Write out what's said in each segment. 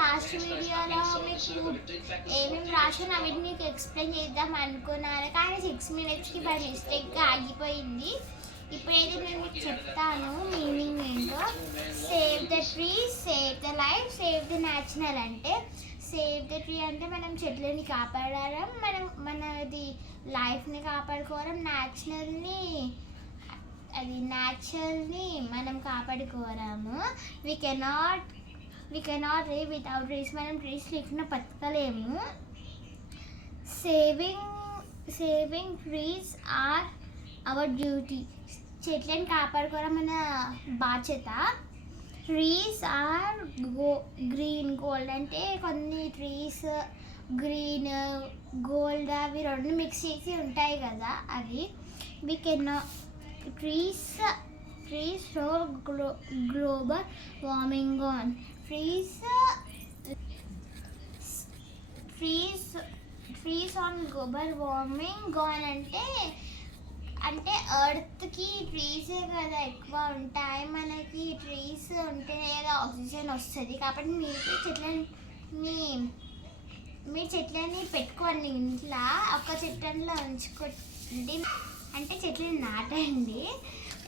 Last వీడియోలో మీకు ఏమేమి రాసాను అవిటి మీకు ఎక్స్ప్లెయిన్ చేద్దాం అనుకున్నాను, కానీ 6 minutesకి బై మిస్టేక్గా ఆగిపోయింది. ఇప్పుడైతే నేను మీకు చెప్తాను మీనింగ్ ఏంటో. Save the tree, save the life, save the natural. అంటే సేవ్ ద ట్రీ అంటే మనం చెట్లని కాపాడడం, మనది లైఫ్ని కాపాడుకోవడం, న్యాచురల్ని మనం కాపాడుకోవడము. We cannot live without trees. మనం ట్రీస్ లేకుండా బతకలేము. Saving trees are our duty. చెట్లను కాపాడుకోవడం మన బాధ్యత. Trees are green gold. అంటే కొన్ని ట్రీస్ గ్రీన్ గోల్డ్ అవి రెండు మిక్స్ చేసి ఉంటాయి కదా, అది. We cannot trees show global warming on. Trees on global warming on అంటే ఎర్త్కి ట్రీసే కదా ఎక్కువ ఉంటాయి. మనకి ట్రీస్ ఉంటేనే కదా ఆక్సిజన్ వస్తుంది. కాబట్టి మీరు చెట్లని పెట్టుకోండి ఇంట్లో, ఒక్క చెట్లలో ఉంచుకోండి, అంటే చెట్లని నాటండి.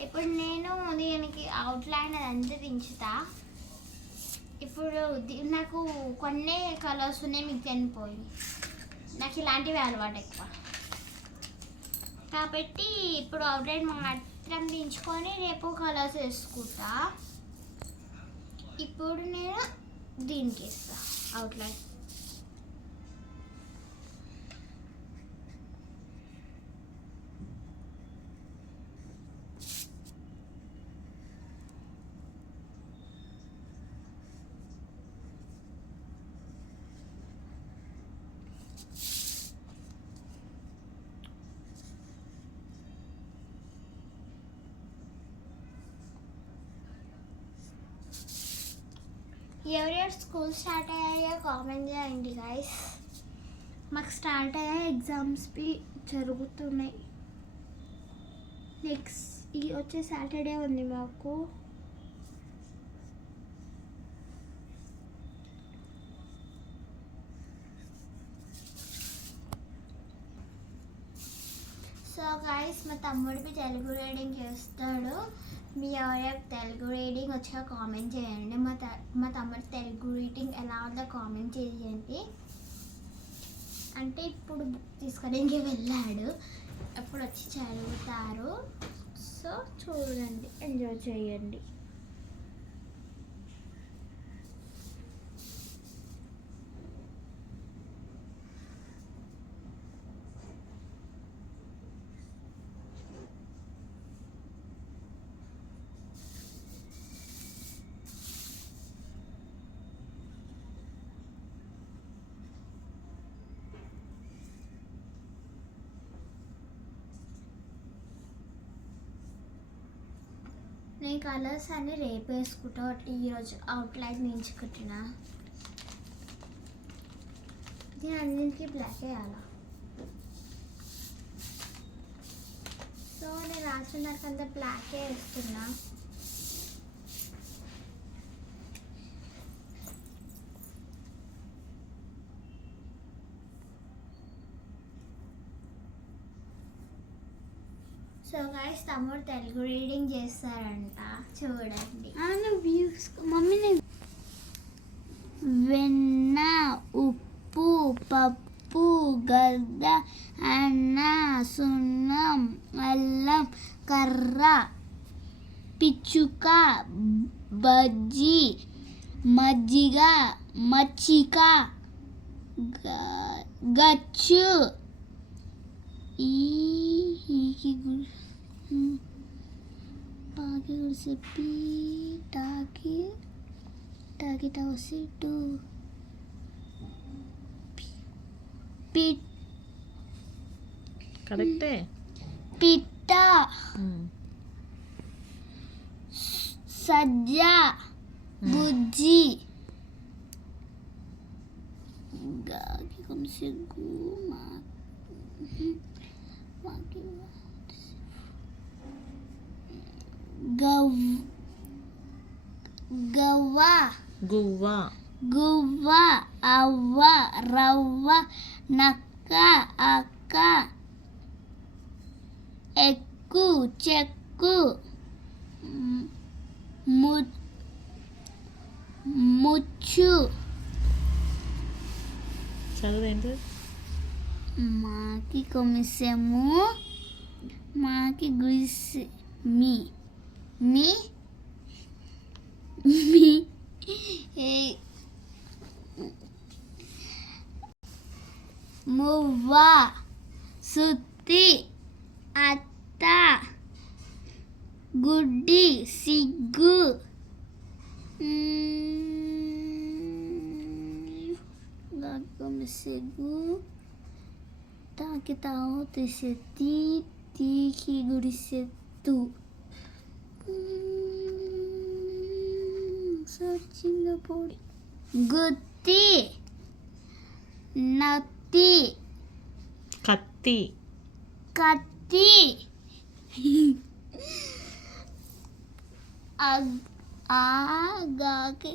ఇప్పుడు నేను దీనికి అవుట్లైన్ అదంతా దించుతా. ఇప్పుడు నాకు కొన్ని కలర్స్ ఉన్నాయి, మీకు చనిపోయి నాకు ఇలాంటివి అలవాటు ఎక్కువ, కాబట్టి ఇప్పుడు అవుట్లైన్ మాత్రం దించుకొని రేపు కలర్స్ వేసుకుంటా. ఇప్పుడు నేను దీనికి వేస్తా అవుట్లైన్. ఎవరెవరు స్కూల్ స్టార్ట్ అయ్యాయో కామెంట్ చేయండి గైస్. మాకు స్టార్ట్ అయ్యాయి, ఎగ్జామ్స్ జరుగుతున్నాయి. నెక్స్ట్ వచ్చే సాటర్డే ఉంది మాకు. సో గైస్, మా తమ్ముడికి తెలుగు రీడింగ్ చేస్తాడు. మీ ఎవరైనా తెలుగు రీడింగ్ వచ్చా కామెంట్ చేయండి. మా తమ్ముడు తెలుగు రీడింగ్ ఎలా ఉందో కామెంట్ చేయండి. అంటే ఇప్పుడు బుక్ తీసుకోవడానికి వెళ్ళాడు, అప్పుడు వచ్చి చదువుతారు. సో చూడండి, ఎంజాయ్ చేయండి. నేను కలర్స్ అన్నీ రేపు వేసుకుంటా, ఈరోజు అవుట్లైన్ నించుకుంటున్నా. నేను అన్నింటికి బ్లాక్ వేయాలా. సో నేను రాసుకున్నాక అంతా బ్లాకే వేస్తున్నా. సో గైస్, తమ్ముడు తెలుగు రీడింగ్ చేస్తారంట, చూడండి. Views mummy. వెన్న, ఉప్పు, పప్పు, గద్ద, అన్న, సున్నం, అల్లం, కర్ర, పిచ్చుక, బజ్జి, మజ్జిగ, మచ్చిక, గచ్చు, పాకి గుడిసె, టాకి టౌసి, కరెక్టే. పిట్ట, సజ్జ, బుజ్జి, గాకి కొంచెం గవ్వ, గువ్వ, గువ్వ అవ్వ రవ్వ నక్క అక్క ఎక్కు చెక్కు ముచ్చు చదువు మాకి కొమిసెము మాకి గుడిసె మీ మీ మీ మువ్వ సుత్తి అత్త గుడ్డి సిగ్గు సిగ్గు తాకి తావు తీసెత్తి తీకి గుడిసెత్తు పొడి గుత్తి నత్తి కత్తి కత్తి ఆగాకి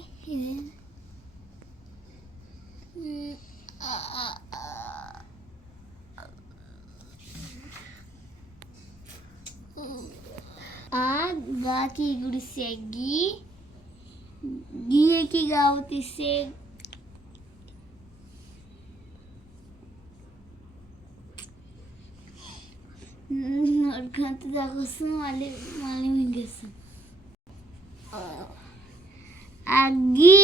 గాకి గుడిసె గీయకి గావు తీసే అంత దాకా వస్తుంది మళ్ళీ మళ్ళీ మింగేస్తాం అగ్గి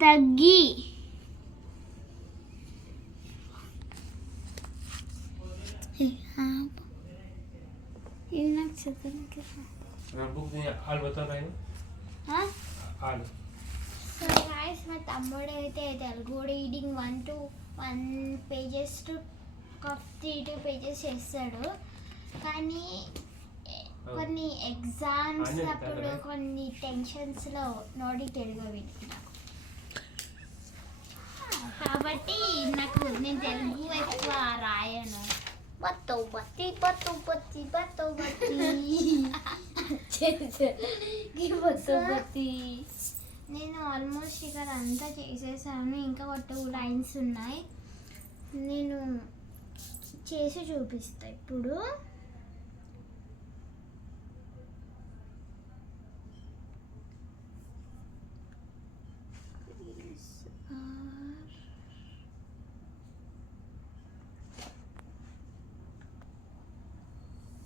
తగ్గి ఇవి నాకు చదవడానికి సో గాయస్ మా తమ్ముడు అయితే Telugu reading 1 pages to 3 pages చేస్తాడు కానీ కొన్ని ఎగ్జామ్స్ అప్పుడు కొన్ని టెన్షన్స్లో నోటి తెలుగు వింటున్నాను కాబట్టి నేను తెలుగు ఎక్కువ రాయను బత్తు బత్తి బత్తు బత్తి బత్తు బత్తి నేను ఆల్మోస్ట్ ఇక్కడ అంతా చేసేసాను ఇంకా ఒక 2 lines ఉన్నాయి నేను చేసి చూపిస్తా ఇప్పుడు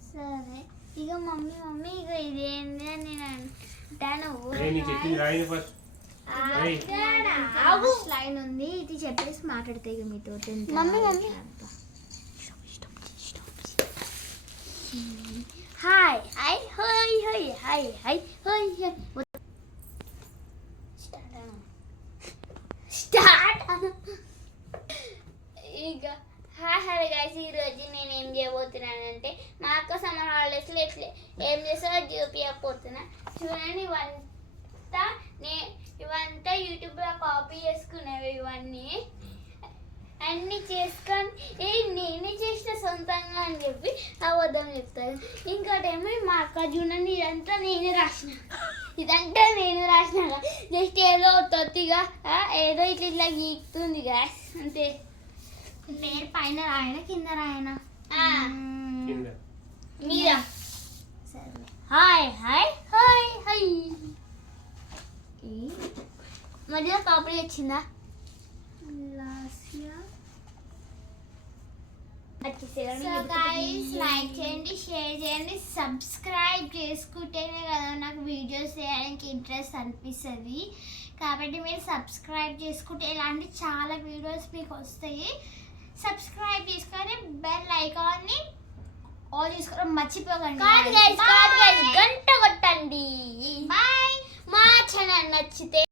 సరే ఇక మమ్మీ ఇక ఇదేంటి అని నేను అంటాను లైన్ ఉంది ఇది చెప్పేసి మాట్లాడితే ఇక మీతో mummy hi hi hi hi hi hi hi start ఇక హాయ్ హలో గైస్ ఈరోజు నేను ఏం చేయబోతున్నానంటే మా అక్క సమ్మర్ హాలిడేస్లో ఎట్లా ఏం చేస్తారో చూపించకపోతున్నా చూడండి ఇవంతా యూట్యూబ్లో కాపీ చేసుకునేవి ఇవన్నీ అన్నీ చేసుకొని నేనే చేసిన సొంతంగా అని చెప్పి అబద్ధం చెప్తారు ఇంకోటేమో మా అక్క చూడండి ఇదంతా నేనే రాసిన జస్ట్ ఏదో తొత్తిగా ఏదో ఇట్లా గీక్తుంది గ్యాస్ అంతే పేరు పైన రాయన కింద రాయన మీరా హాయ్ హాయ్ హాయ్ హాయ్ మధ్యలో కాపీ వచ్చిందా సో గైస్ లైక్ చేయండి షేర్ చేయండి సబ్స్క్రైబ్ చేసుకుంటేనే కదా నాకు వీడియోస్ చేయడానికి ఇంట్రెస్ట్ అనిపిస్తుంది కాబట్టి మీరు సబ్స్క్రైబ్ చేసుకుంటే ఇలాంటి చాలా వీడియోస్ మీకు వస్తాయి సబ్స్క్రైబ్ చేసుకొని బెల్ ఐకాన్ని ఆన్ చేసుకోవడం మర్చిపోకండి గంట కొట్టండి బాయ్ మా ఛానల్ నచ్చితే